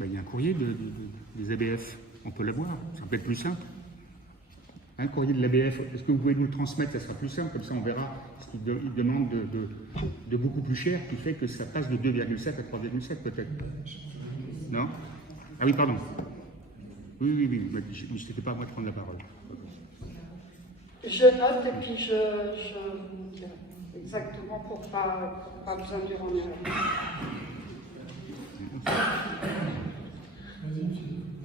Il y a un courrier des ABF, on peut l'avoir, ça peut être plus simple. Un courrier de l'ABF, est-ce que vous pouvez nous le transmettre? Ça sera plus simple, comme ça on verra ce qu'il demande de beaucoup plus cher, qui fait que ça passe de 2,7 à 3,7 peut-être. Non? Ah oui, pardon. Oui, c'était pas à moi de prendre la parole. Je note et puis je exactement pour pas vous induire en erreur.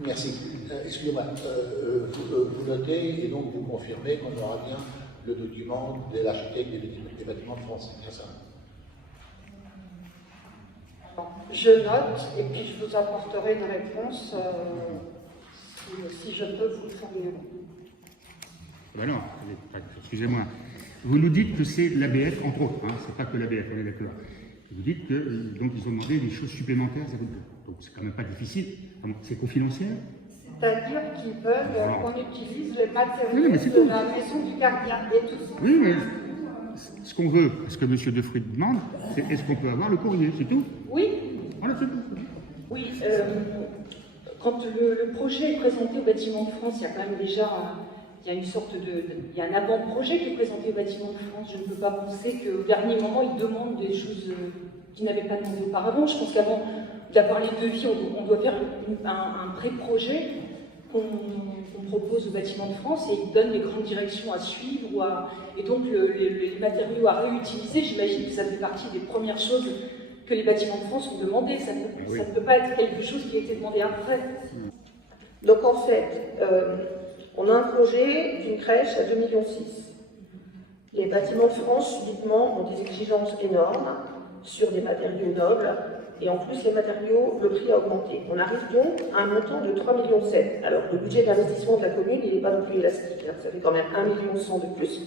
Merci. Excusez-moi, vous notez et donc vous confirmez qu'on aura bien le document de l'architecte des bâtiments de France, c'est bien ça? Je note et puis je vous apporterai une réponse si je peux vous le fournir. Ben non, excusez-moi. Vous nous dites que c'est l'ABF, entre autres, hein, c'est pas que l'ABF, on est d'accord. Vous dites que donc ils ont demandé des choses supplémentaires, donc c'est quand même pas difficile. C'est confidentiel? C'est-à-dire qu'ils veulent qu'on utilise les matériaux de la maison du gardien et tout ça. Oui, mais ce qu'on veut, ce que M. Defruit demande, c'est est-ce qu'on peut avoir le courrier, c'est tout? Oui. Voilà, c'est tout. Oui, quand le projet est présenté au Bâtiment de France, il y a quand même déjà il y a une sorte il y a un avant-projet qui est présenté au Bâtiment de France. Je ne peux pas penser qu'au dernier moment, ils demandent des choses qu'ils n'avaient pas demandé auparavant. Je pense qu'avant d'avoir les devis, on doit faire un pré-projet qu'on propose au Bâtiment de France et ils donnent les grandes directions à suivre. Et donc les matériaux à réutiliser, j'imagine que ça fait partie des premières choses que les Bâtiments de France ont demandé. Ça ne peut pas être quelque chose qui a été demandé après. Donc en fait, on a un projet d'une crèche à 2,6 millions. Les Bâtiments de France, subitement, ont des exigences énormes sur des matériaux nobles. Et en plus, les matériaux, le prix a augmenté. On arrive donc à un montant de 3,7 millions. Alors, le budget d'investissement de la commune, il n'est pas non plus élastique. Ça fait quand même 1,1 million de plus.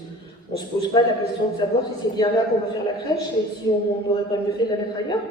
On ne se pose pas la question de savoir si c'est bien là qu'on va faire la crèche et si on n'aurait pas mieux fait de la mettre ailleurs.